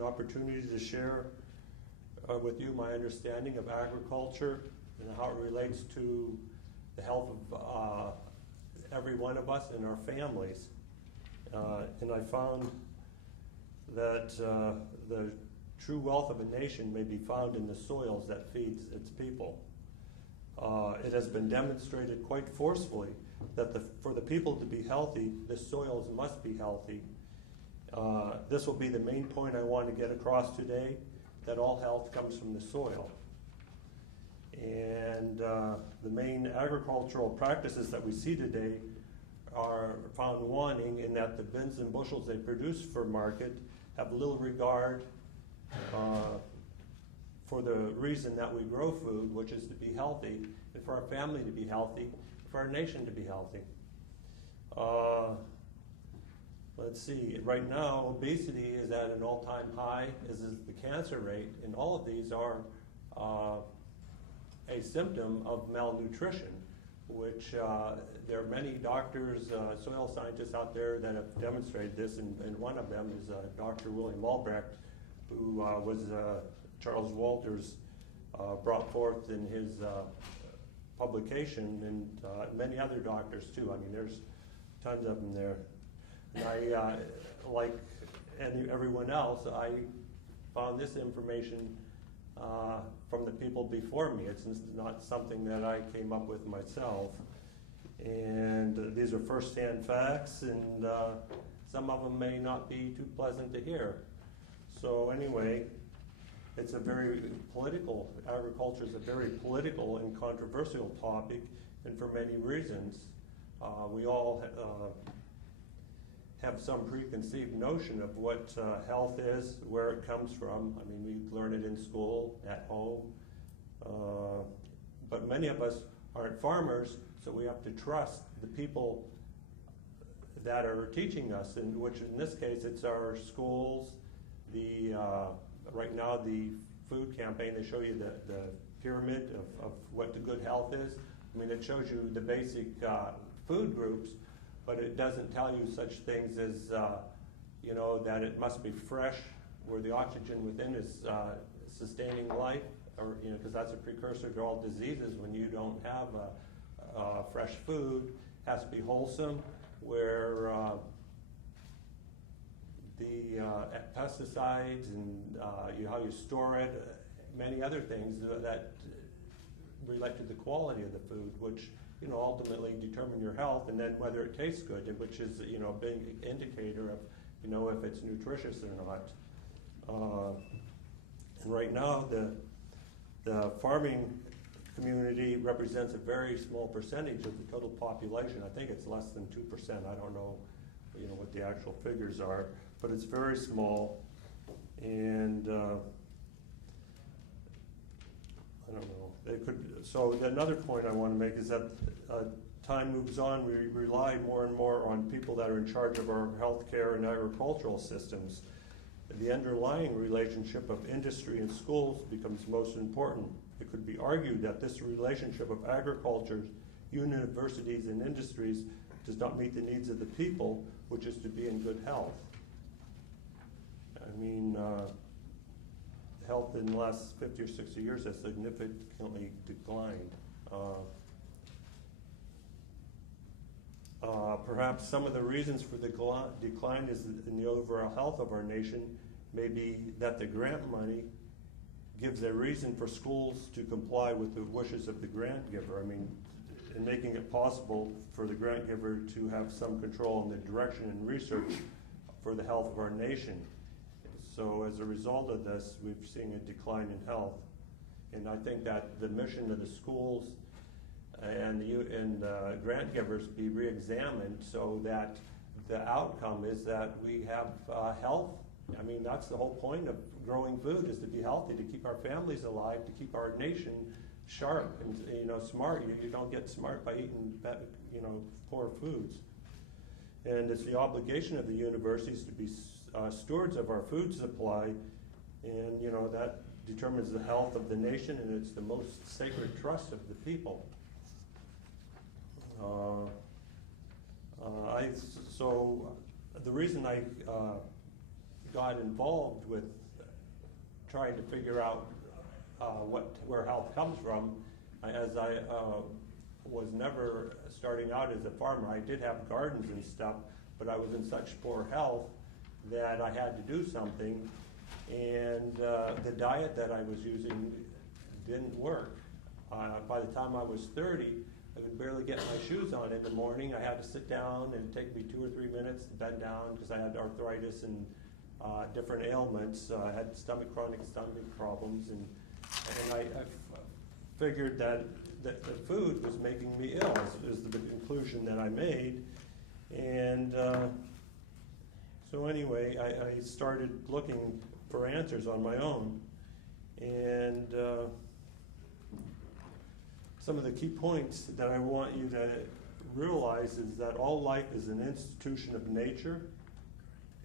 an opportunity to share with you my understanding of agriculture and how it relates to the health of every one of us and our families. And I found that the true wealth of a nation may be found in the soils that feeds its people. It has been demonstrated quite forcefully that for the people to be healthy, the soils must be healthy. This will be the main point I want to get across today, that all health comes from the soil. And the main agricultural practices that we see today are found wanting in that the bins and bushels they produce for market have little regard for the reason that we grow food, which is to be healthy, and for our family to be healthy, for our nation to be healthy. Let's see, right now obesity is at an all-time high, as is the cancer rate, and all of these are a symptom of malnutrition, which there are many doctors, soil scientists out there that have demonstrated this, and one of them is Dr. William Albrecht, who was Charles Walters brought forth in his publication, and many other doctors too. I mean, there's tons of them there. And I, like everyone else, I found this information from the people before me. It's not something that I came up with myself. And these are first-hand facts, and some of them may not be too pleasant to hear. So anyway, it's a very political, agriculture is a very political and controversial topic, and for many reasons. We all have some preconceived notion of what health is, where it comes from. I mean, we learn it in school, at home, but many of us aren't farmers, so we have to trust the people that are teaching us, and which in this case it's our schools. Right now the food campaign, they show you the pyramid of what the good health is. I mean, it shows you the basic food groups, but it doesn't tell you such things as, you know, that it must be fresh, where the oxygen within is sustaining life, or, you know, because that's a precursor to all diseases when you don't have fresh food. It has to be wholesome, where the pesticides and how you store it, many other things that relate to the quality of the food, which, you know, ultimately determine your health, and then whether it tastes good, which is, you know, a big indicator of, you know, if it's nutritious or not. And right now, the farming community represents a very small percentage of the total population. I think it's less than 2%. I don't know, you know, what the actual figures are, but it's very small. And I don't know. It could. So another point I want to make is that time moves on, we rely more and more on people that are in charge of our healthcare and agricultural systems. The underlying relationship of industry and schools becomes most important. It could be argued that this relationship of agriculture, universities, and industries does not meet the needs of the people, which is to be in good health. I mean, health in the last 50 or 60 years has significantly declined. Perhaps some of the reasons for the decline is in the overall health of our nation may be that the grant money gives a reason for schools to comply with the wishes of the grant giver. I mean, in making it possible for the grant giver to have some control in the direction and research for the health of our nation. So as a result of this, we've seen a decline in health. And I think that the mission of the schools and the grant givers be re-examined so that the outcome is that we have health. I mean, that's the whole point of growing food, is to be healthy, to keep our families alive, to keep our nation sharp and, you know, smart. You don't get smart by eating, you know, poor foods. And it's the obligation of the universities to be stewards of our food supply, and, you know, that determines the health of the nation, and it's the most sacred trust of the people. So the reason I got involved with trying to figure out where health comes from. As I was never starting out as a farmer, I did have gardens and stuff, but I was in such poor health that I had to do something, and the diet that I was using didn't work. By the time I was 30, I could barely get my shoes on in the morning. I had to sit down, and it'd take me 2 or 3 minutes to bend down because I had arthritis and different ailments. I had chronic stomach problems, and I figured that the food was making me ill, is the conclusion that I made. And so anyway, I started looking for answers on my own. And some of the key points that I want you to realize is that all life is an institution of nature.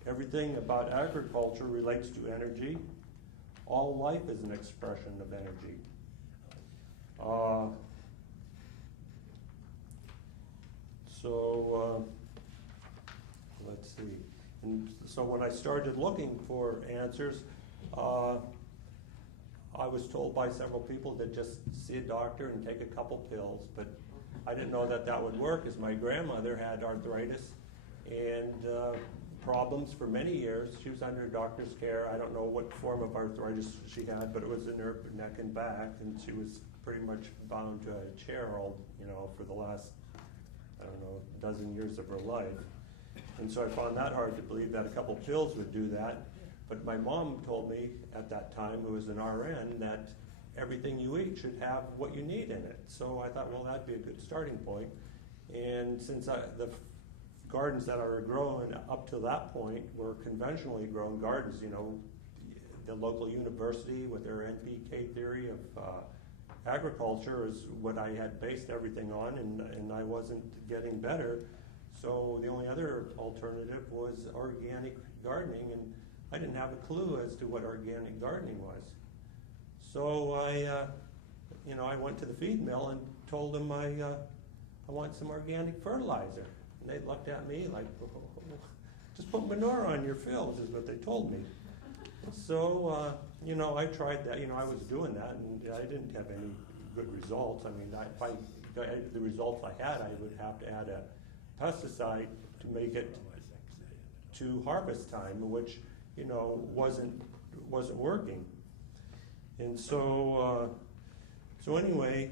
Everything about agriculture relates to energy. All life is an expression of energy. Let's see. And so when I started looking for answers, I was told by several people to just see a doctor and take a couple pills, but I didn't know that that would work, as my grandmother had arthritis and problems for many years. She was under doctor's care. I don't know what form of arthritis she had, but it was in her neck and back, and she was pretty much bound to a chair for the last, dozen years of her life. And so I found that hard to believe that a couple pills would do that. But my mom told me at that time, who was an RN, that everything you eat should have what you need in it. So I thought, well, that'd be a good starting point. And since the gardens that I were growing up to that point were conventionally grown gardens, the local university with their NPK theory of agriculture is what I had based everything on, and I wasn't getting better. So the only other alternative was organic gardening, and I didn't have a clue as to what organic gardening was. So I went to the feed mill and told them I want some organic fertilizer. And they looked at me like, just put manure on your fields, is what they told me. So, I tried that. I was doing that, and I didn't have any good results. I mean, if I got the results I had, I would have to add a pesticide to make it to harvest time, which wasn't working. And so anyway,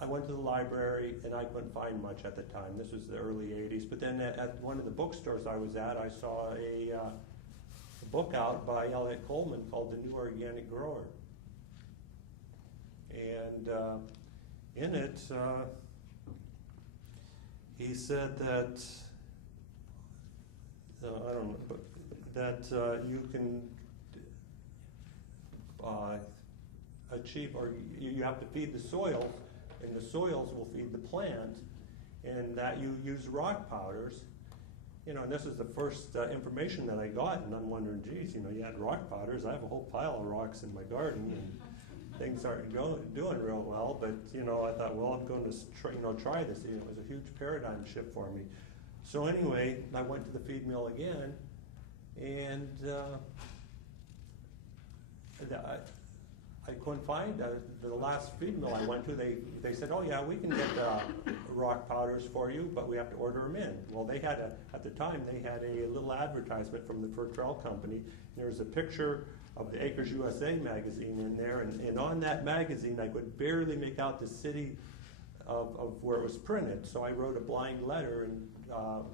I went to the library, and I couldn't find much at the time. This was the early 80s. But then at one of the bookstores I was at, I saw a book out by Eliot Coleman called The New Organic Grower. And in it, he said that, you can achieve, or you have to feed the soils, and the soils will feed the plant, and that you use rock powders. And this is the first information that I got, and I'm wondering, geez, you had rock powders. I have a whole pile of rocks in my garden, and things aren't doing real well. But I thought, well, I'm going to try this. It was a huge paradigm shift for me. So anyway, I went to the feed mill again, and I couldn't find the last feed mill I went to. They said, oh yeah, we can get rock powders for you, but we have to order them in. Well, they had at the time they had a little advertisement from the Fertrell company. There was a picture of the Acres U.S.A. magazine in there, and on that magazine I could barely make out the city of where it was printed. So I wrote a blind letter, and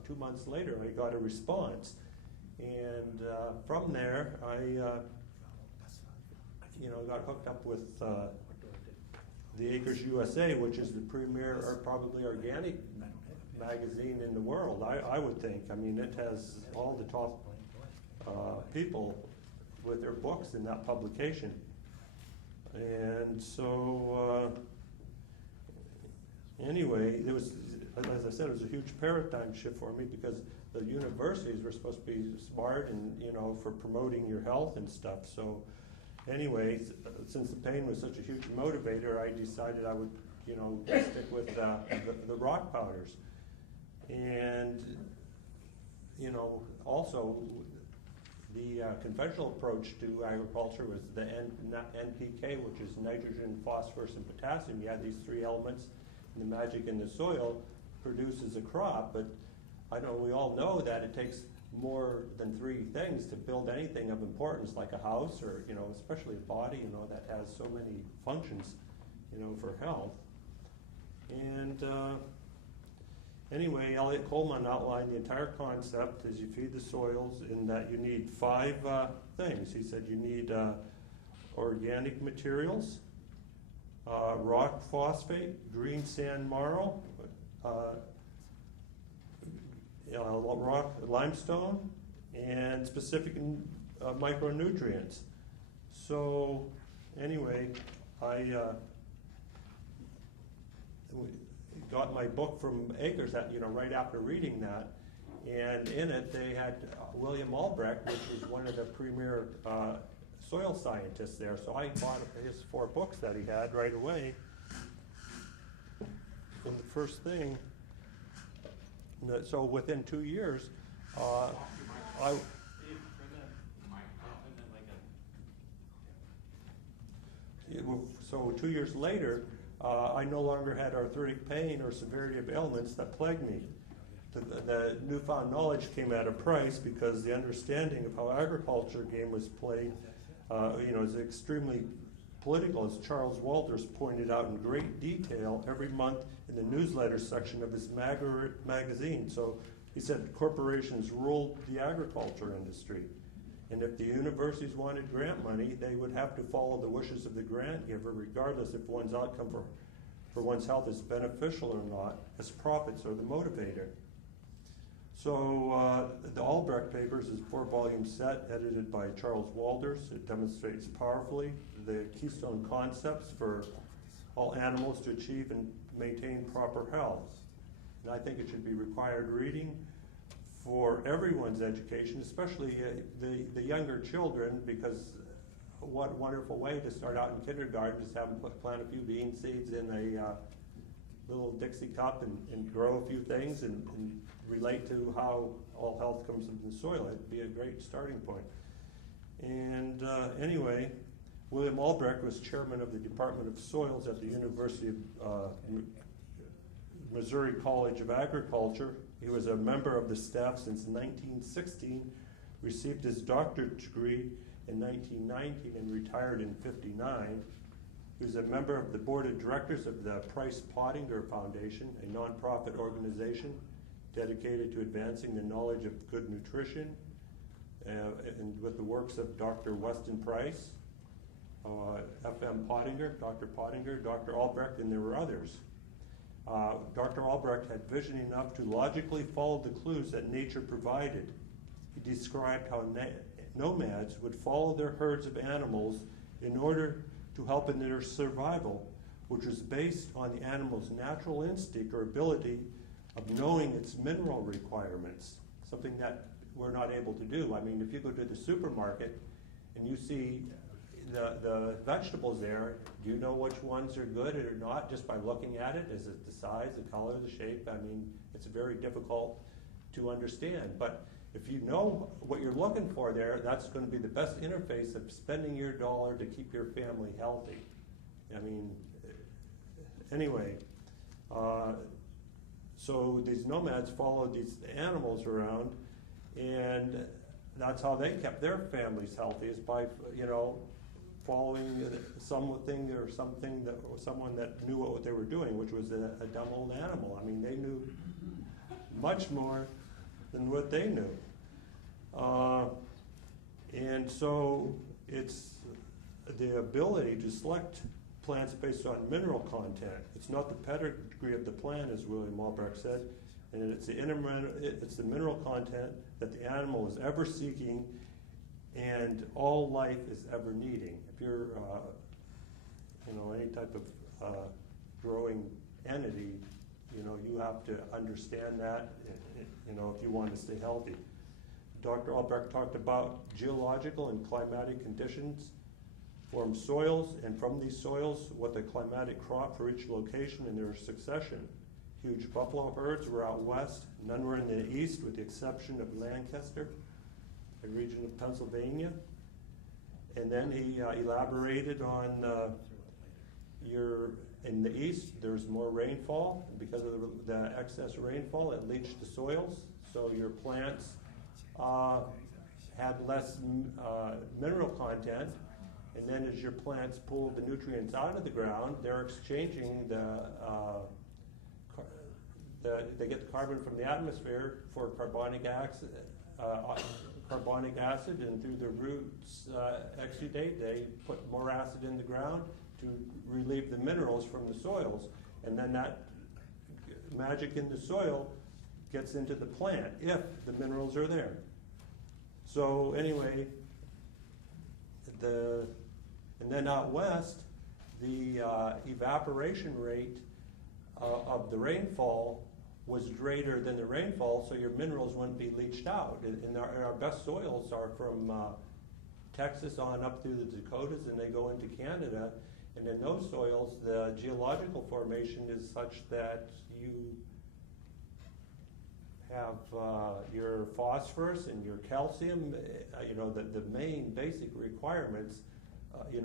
2 months later I got a response. And from there I got hooked up with the Acres U.S.A., which is the premier, or probably organic magazine in the world, I would think. I mean, it has all the top people with their books in that publication. And so, anyway, it was, as I said, it was a huge paradigm shift for me, because the universities were supposed to be smart and, for promoting your health and stuff. So anyway, since the pain was such a huge motivator, I decided I would, stick with the rock powders. And, also, The conventional approach to agriculture was the NPK, which is nitrogen, phosphorus, and potassium. You add these three elements, and the magic in the soil produces a crop. But I know we all know that it takes more than three things to build anything of importance, like a house, or especially a body, that has so many functions, for health. And anyway, Eliot Coleman outlined the entire concept as you feed the soils in that you need five things. He said you need organic materials, rock phosphate, green sand marl, rock limestone, and specific micronutrients. So anyway, I got my book from Acres right after reading that, and in it they had William Albrecht, which was one of the premier soil scientists there. So I bought his 4 books that he had right away. And the first thing, so within 2 years, so 2 years later, I no longer had arthritic pain or severity of ailments that plagued me. The newfound knowledge came at a price because the understanding of how agriculture game was played, is extremely political, as Charles Walters pointed out in great detail every month in the newsletter section of his magazine. So he said corporations ruled the agriculture industry. And if the universities wanted grant money, they would have to follow the wishes of the grant giver, regardless if one's outcome for one's health is beneficial or not, as profits are the motivator. So the Albrecht papers is a 4-volume set edited by Charles Walters. It demonstrates powerfully the keystone concepts for all animals to achieve and maintain proper health. And I think it should be required reading for everyone's education, especially the younger children, because what wonderful way to start out in kindergarten, just have them plant a few bean seeds in a little Dixie cup and grow a few things and relate to how all health comes from the soil. It'd be a great starting point. And anyway, William Albrecht was chairman of the Department of Soils at the University of Missouri College of Agriculture. He was a member of the staff since 1916, received his doctorate degree in 1919 and retired in 1959. He was a member of the board of directors of the Price Pottinger Foundation, a nonprofit organization dedicated to advancing the knowledge of good nutrition, and with the works of Dr. Weston Price, F.M. Pottinger, Dr. Albrecht, and there were others. Dr. Albrecht had vision enough to logically follow the clues that nature provided. He described how nomads would follow their herds of animals in order to help in their survival, which was based on the animal's natural instinct or ability of knowing its mineral requirements, something that we're not able to do. I mean, if you go to the supermarket and you see the vegetables there, do you know which ones are good or not just by looking at it? Is it the size, the color, the shape? I mean, it's very difficult to understand. But if you know what you're looking for there, that's going to be the best interface of spending your dollar to keep your family healthy. I mean, anyway, so these nomads followed these animals around, and that's how they kept their families healthy, is by, following something or someone that knew what they were doing, which was a dumb old animal. I mean, they knew much more than what they knew. And so it's the ability to select plants based on mineral content. It's not the pedigree of the plant, as William Albrecht said, and it's the mineral content that the animal is ever seeking and all life is ever needing. If you're, any type of growing entity, you have to understand that, if you want to stay healthy. Dr. Albrecht talked about geological and climatic conditions form soils, and from these soils, what the climatic crop for each location and their succession. Huge buffalo herds were out west. None were in the east, with the exception of Lancaster. the region of Pennsylvania. And then he elaborated on in the east, there's more rainfall. And because of the excess rainfall, it leached the soils. So your plants had less mineral content. And then as your plants pull the nutrients out of the ground, they're exchanging they get the carbon from the atmosphere for carbonic acid, and through the roots exudate, they put more acid in the ground to relieve the minerals from the soils. And then that magic in the soil gets into the plant if the minerals are there. So anyway, and then out west, the evaporation rate of the rainfall was greater than the rainfall, so your minerals wouldn't be leached out. And our best soils are from Texas on up through the Dakotas, and they go into Canada. And in those soils, the geological formation is such that you have your phosphorus and your calcium, the main basic requirements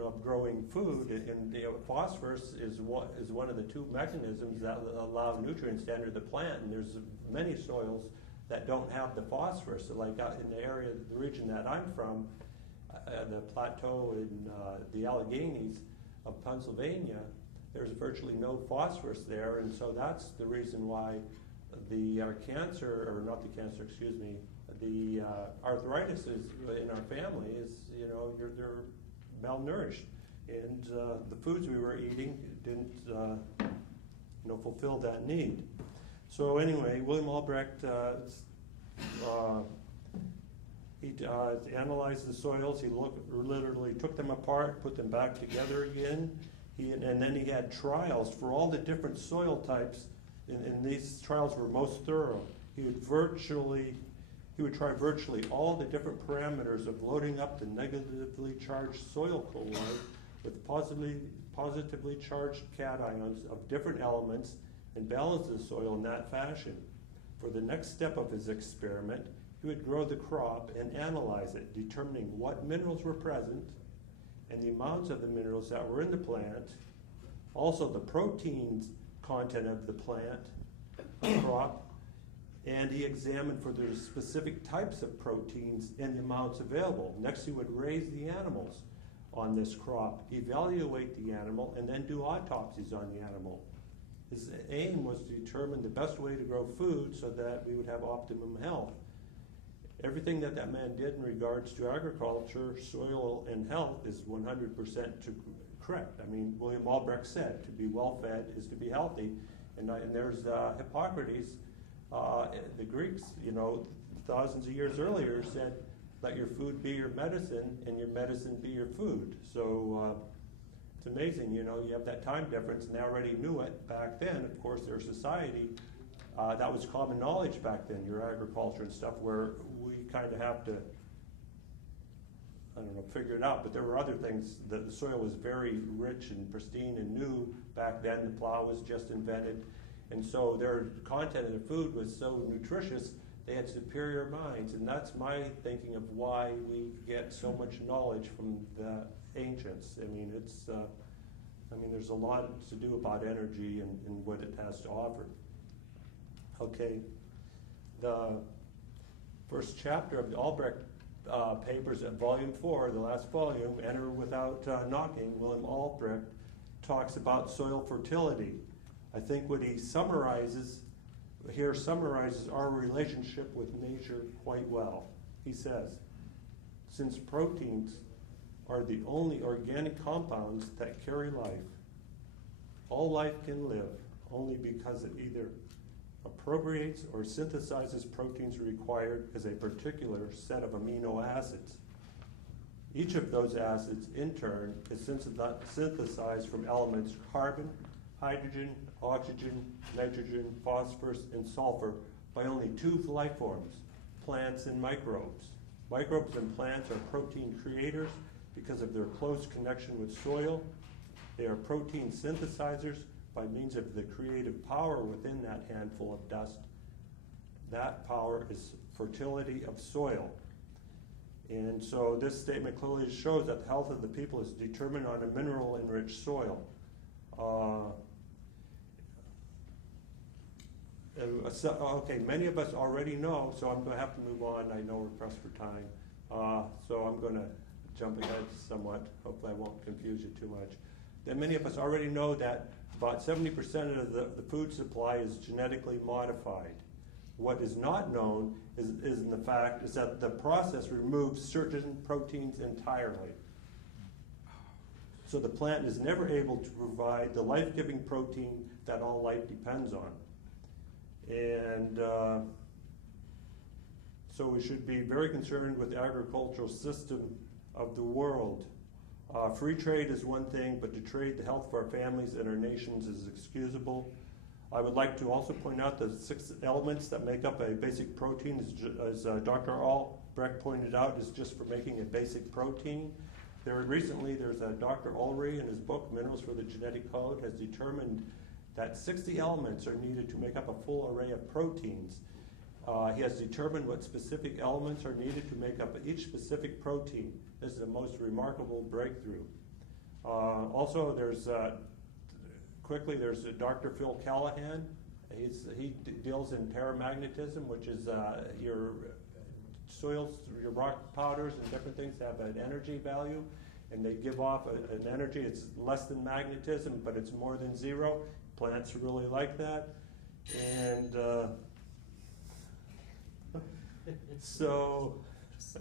of growing food, and phosphorus is one of the two mechanisms that allow nutrients to enter the plant. And there's many soils that don't have the phosphorus. So like out in the region that I'm from, the plateau in the Alleghenies of Pennsylvania, there's virtually no phosphorus there, and so that's the reason why the arthritis is in our family is they're malnourished, and the foods we were eating didn't fulfill that need. So anyway, William Albrecht he analyzed the soils. He literally took them apart, put them back together again. And then he had trials for all the different soil types, and these trials were most thorough. He would try virtually all the different parameters of loading up the negatively charged soil colloid with positively charged cations of different elements and balance the soil in that fashion. For the next step of his experiment, he would grow the crop and analyze it, determining what minerals were present and the amounts of the minerals that were in the plant, also the proteins content of the plant, crop, and he examined for the specific types of proteins and the amounts available. Next, he would raise the animals on this crop, evaluate the animal, and then do autopsies on the animal. His aim was to determine the best way to grow food so that we would have optimum health. Everything that man did in regards to agriculture, soil, and health is 100% correct. I mean, William Albrecht said, to be well-fed is to be healthy. And there's Hippocrates, the Greeks, thousands of years earlier said, let your food be your medicine and your medicine be your food. So it's amazing, you have that time difference, and they already knew it back then. Of course, their society, that was common knowledge back then, your agriculture and stuff, where we kind of have to, figure it out. But there were other things. The soil was very rich and pristine and new back then. The plow was just invented. And so their content of the food was so nutritious, they had superior minds. And that's my thinking of why we get so much knowledge from the ancients. I mean, there's a lot to do about energy and what it has to offer. Okay, the first chapter of the Albrecht papers at volume 4, the last volume, Enter Without Knocking, William Albrecht talks about soil fertility. I think what he summarizes our relationship with nature quite well. He says, since proteins are the only organic compounds that carry life, all life can live only because it either appropriates or synthesizes proteins required as a particular set of amino acids. Each of those acids, in turn, is synthesized from elements carbon, hydrogen, oxygen, nitrogen, phosphorus, and sulfur by only 2 life forms, plants and microbes. Microbes and plants are protein creators because of their close connection with soil. They are protein synthesizers by means of the creative power within that handful of dust. That power is fertility of soil. And so this statement clearly shows that the health of the people is determined on a mineral-enriched soil. Okay, many of us already know, so I'm going to have to move on. I know we're pressed for time. So I'm going to jump ahead somewhat. Hopefully I won't confuse you too much. Then many of us already know that about 70% of the food supply is genetically modified. What is not known is that the process removes certain proteins entirely. So the plant is never able to provide the life-giving protein that all life depends on. And so we should be very concerned with the agricultural system of the world. Free trade is one thing, but to trade the health of our families and our nations is excusable. I would like to also point out the 6 elements that make up a basic protein, as Dr. Albrecht pointed out, is just for making a basic protein. There's a Dr. Ulrich in his book, Minerals for the Genetic Code, has determined that 60 elements are needed to make up a full array of proteins. He has determined what specific elements are needed to make up each specific protein. This is a most remarkable breakthrough. Also, there's Dr. Phil Callahan. He deals in paramagnetism, which is your soils, your rock powders and different things have an energy value, and they give off an energy. It's less than magnetism, but it's more than zero. Plants really like that. And so, just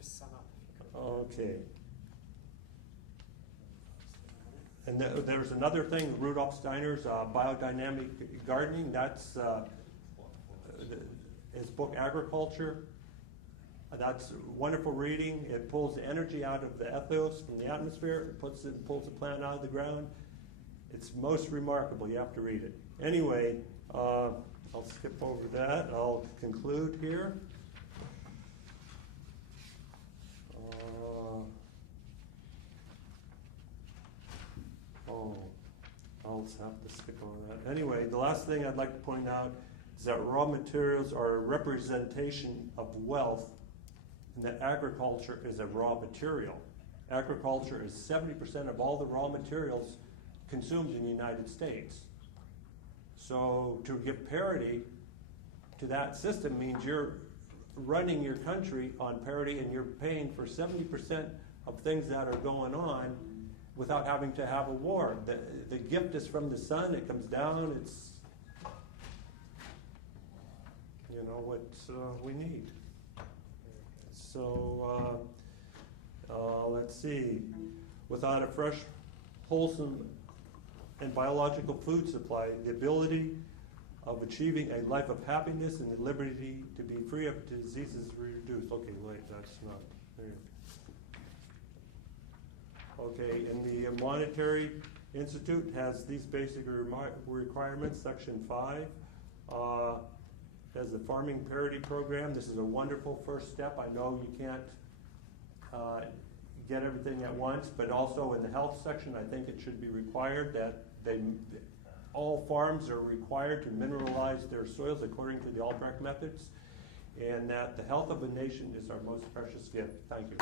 sum up. Okay. And there's another thing, Rudolf Steiner's biodynamic gardening. That's his book, Agriculture. That's wonderful reading. It pulls the energy out of the ethos from the atmosphere. It pulls the plant out of the ground. It's most remarkable. You have to read it. Anyway, I'll skip over that. I'll conclude here. I'll have to skip over that. Anyway, the last thing I'd like to point out is that raw materials are a representation of wealth, and that agriculture is a raw material. Agriculture is 70% of all the raw materials consumed in the United States. So to give parity to that system means you're running your country on parity, and you're paying for 70% of things that are going on without having to have a war. The gift is from the sun. It comes down. It's, what we need. So let's see. Without a fresh, wholesome, and biological food supply, the ability of achieving a life of happiness and the liberty to be free of diseases is reduced. Okay, wait, that's not there. Okay, and the Monetary Institute has these basic requirements. Section 5 has the Farming Parity Program. This is a wonderful first step. I know you can't get everything at once, but also in the health section, I think it should be required that all farms are required to mineralize their soils according to the Albrecht methods, and that the health of a nation is our most precious gift. Thank you.